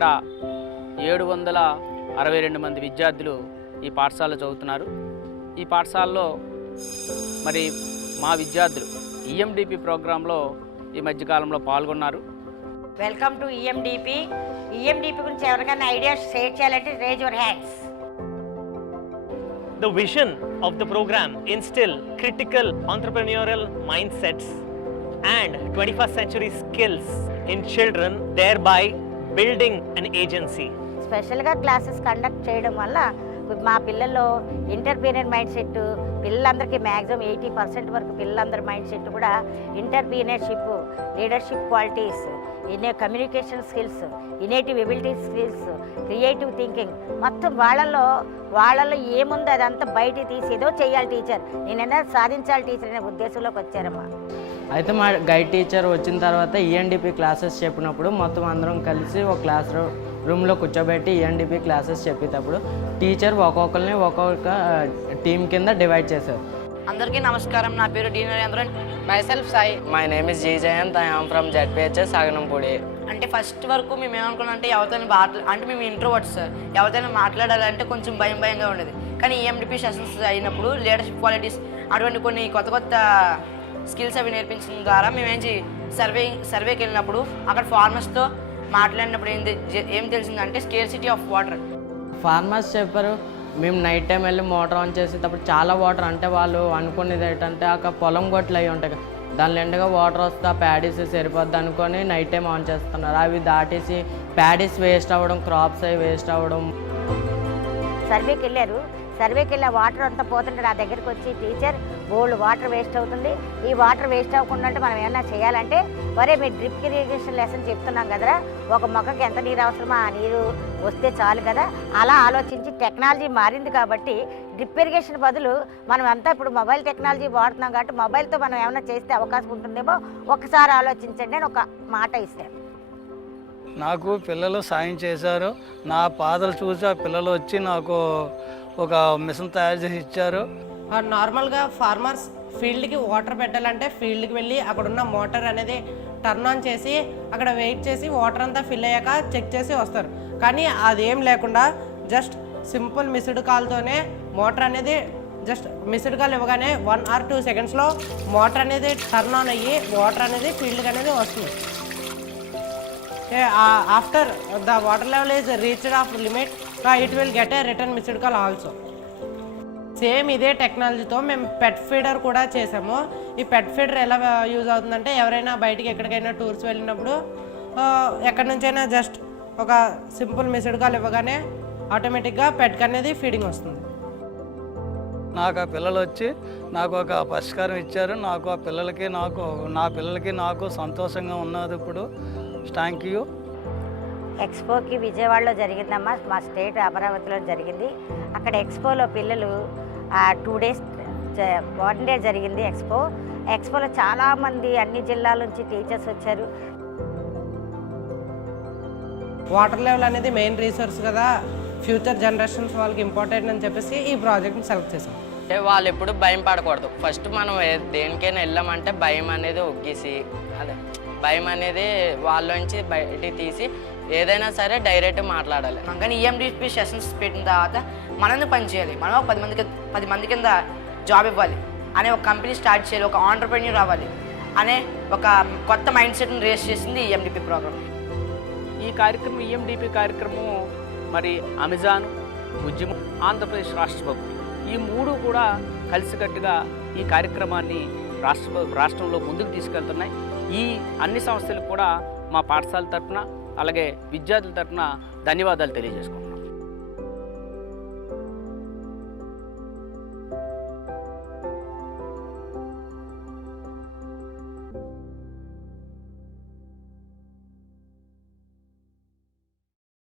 ఇక్కడ 762 మంది విద్యార్థులు ఈ పాఠశాలలో చదువుతున్నారు. ఈ పాఠశాలలో మరి మా విద్యార్థులు ఈఎండిపి ప్రోగ్రాంలో ఈ మధ్యకాలంలో పాల్గొన్నారు. Welcome to ఈఎండిపి. ఈఎండిపి గురించి ఎవరికైనా ఐడియాస్ షేర్ చేయాలంటే raise your hands. The vision of the program instill critical entrepreneurial mindsets and 21st century skills in children, thereby building an agency. స్పెషల్గా క్లాసెస్ కండక్ట్ చేయడం వల్ల మా పిల్లల్లో ఇంటర్ప్రీనర్ మైండ్ సెట్, పిల్లలందరికీ maximum 80% వరకు పిల్లలందరి మైండ్ సెట్ కూడా entrepreneurship, leadership qualities, communication skills, innovative ability skills, creative thinking మొత్తం వాళ్ళల్లో ఏముందో అదంతా బయట తీసి ఏదో చేయాలి టీచర్, నేనైనా సాధించాలి టీచర్ అనే ఉద్దేశంలోకి వచ్చారమ్మా. అయితే మా గైడ్ టీచర్ వచ్చిన తర్వాత ఈఎన్డిపి క్లాసెస్ చెప్పినప్పుడు మొత్తం అందరం కలిసి ఒక క్లాస్ రూమ్లో కూర్చోబెట్టి ఈఎన్డిపి క్లాసెస్ చెప్పేటప్పుడు టీచర్ ఒక్కొక్కరిని ఒక్కొక్క టీం కింద డివైడ్ చేశారు. అందరికీ నమస్కారం. నా పేరు D Narendran. Myself Sai. My name is G Jayanth. I am from ZPHS Saganampudi. అంటే ఫస్ట్ వరకు మేము ఏమనుకున్నాం అంటే ఎవరితోనే అంటే మేము ఇంట్రోవర్ట్స్, ఎవరితోనే మాట్లాడాలంటే కొంచెం భయంగా ఉండేది. కానీ ఈఎండిపి సెషన్స్ అయినప్పుడు లీడర్షిప్ క్వాలిటీస్ అటువంటి కొన్ని కొత్త స్కిల్స్ అవి నేర్పించిన ద్వారా మేము సర్వేకి వెళ్ళినప్పుడు అక్కడ ఫార్మర్స్తో మాట్లాడినప్పుడు ఏం తెలిసిందంటే స్కేర్సిటీ ఆఫ్ వాటర్. ఫార్మర్స్ చెప్పారు, మేము నైట్ టైం వెళ్ళి మోటార్ ఆన్ చేసేటప్పుడు చాలా వాటర్, అంటే వాళ్ళు అనుకునేది ఏంటంటే అక్కడ పొలం గొట్లు అవి ఉంటాయి కదా, దాని నిండుగా వాటర్ వస్తే ఆ ప్యాడీస్ సరిపోద్ది అనుకొని నైట్ టైం ఆన్ చేస్తున్నారు. అవి దాటేసి ప్యాడీస్ వేస్ట్ అవ్వడం, క్రాప్స్ అవి వేస్ట్ అవ్వడం. సర్వేకి వెళ్ళి ఆ వాటర్ అంతా పోతుంటే నా దగ్గరికి వచ్చి టీచర్ బోల్డ్ వాటర్ వేస్ట్ అవుతుంది, ఈ వాటర్ వేస్ట్ అవ్వకుండా అంటే మనం ఏమన్నా చేయాలంటే మరే మీరు డ్రిప్ ఇరిగేషన్ లెసన్ చెప్తున్నాం కదరా, ఒక మొక్కకి ఎంత నీరు అవసరమో ఆ నీరు వస్తే చాలు కదా, అలా ఆలోచించి టెక్నాలజీ మారింది కాబట్టి డ్రిప్ ఇరిగేషన్ బదులు మనం అంతా ఇప్పుడు మొబైల్ టెక్నాలజీ వాడుతున్నాం కాబట్టి మొబైల్తో మనం ఏమైనా చేస్తే అవకాశం ఉంటుందేమో ఒకసారి ఆలోచించండి అని ఒక మాట ఇస్తాను. నాకు పిల్లలు సాయం చేశారు. నా పాదలు చూసి ఆ పిల్లలు వచ్చి నాకు ఒక మిషన్ తయారు చేసి ఇచ్చారు. నార్మల్గా ఫార్మర్స్ ఫీల్డ్కి వాటర్ పెట్టాలంటే ఫీల్డ్కి వెళ్ళి అక్కడున్న మోటార్ అనేది టర్న్ ఆన్ చేసి అక్కడ వెయిట్ చేసి వాటర్ అంతా ఫిల్ అయ్యాక చెక్ చేసి వస్తారు. కానీ అదేం లేకుండా జస్ట్ సింపుల్ మిస్డ్ కాల్తోనే మోటార్ అనేది జస్ట్ మిస్డ్ కాల్ ఇవ్వగానే 1 or 2 secondsలో మోటార్ అనేది టర్న్ ఆన్ అయ్యి వాటర్ అనేది ఫీల్డ్కి అనేది వస్తుంది. After the water level is reached of limit it will get a return missed call also. Same ఇదే టెక్నాలజీతో మేము పెట్ ఫీడర్ కూడా చేసాము. ఈ పెట్ ఫీడర్ ఎలా యూజ్ అవుతుందంటే ఎవరైనా బయటికి ఎక్కడికైనా టూర్స్ వెళ్ళినప్పుడు ఎక్కడి నుంచైనా జస్ట్ ఒక సింపుల్ మిస్డ్ కాల్ ఇవ్వగానే ఆటోమేటిక్గా పెట్కి అనేది ఫీడింగ్ వస్తుంది. నాకు ఆ పిల్లలు వచ్చి నాకు ఒక పరిష్కారం ఇచ్చారు. నాకు ఆ పిల్లలకి నా పిల్లలకి నాకు సంతోషంగా ఉన్నది. ఇప్పుడు థ్యాంక్ యూ. ఎక్స్పోకి విజయవాడలో జరిగిందమ్మా, మా స్టేట్ అమరావతిలో జరిగింది. అక్కడ ఎక్స్పోలో పిల్లలు 2 days 1 day జరిగింది ఎక్స్పోలో చాలామంది అన్ని జిల్లాల నుంచి టీచర్స్ వచ్చారు. వాటర్ లెవెల్ అనేది మెయిన్ రీసోర్స్ కదా, ఫ్యూచర్ జనరేషన్స్ వాళ్ళకి ఇంపార్టెంట్ అని చెప్పేసి ఈ ప్రాజెక్ట్ని సెలెక్ట్ చేసాం. అంటే వాళ్ళు ఎప్పుడు భయం పడకూడదు. ఫస్ట్ మనం దేనికైనా వెళ్ళామంటే భయం అనేది ఒగ్గేసి భయం అనేది వాళ్ళలోంచి బయటికి తీసి ఏదైనా సరే డైరెక్ట్ మాట్లాడాలి. కానీ ఈఎండిపి సెషన్స్ పెట్టిన తర్వాత మనం పని చేయాలి, మనం 10 మంది కింద జాబ్ ఇవ్వాలి అనే ఒక కంపెనీ స్టార్ట్ చేయాలి, ఒక ఆంటర్ప్రెన్యూర్ అవ్వాలి అనే ఒక కొత్త మైండ్ సెట్ని రేస్ చేసింది ఈఎండిపి ప్రోగ్రామ్. ఈ కార్యక్రమం ఈఎండిపి కార్యక్రమం మరి అమెజాన్ ఉద్యమం, ఆంధ్రప్రదేశ్ రాష్ట్ర ప్రభుత్వం ఈ 3 కూడా కలిసికట్టుగా ఈ కార్యక్రమాన్ని రాష్ట్రంలో ముందుకు తీసుకెళ్తున్నాయి. ఈ అన్ని సంస్థలకు కూడా మా పాఠశాల తరఫున అలాగే విద్యార్థుల తరఫున ధన్యవాదాలు తెలియజేసుకుంటున్నాం.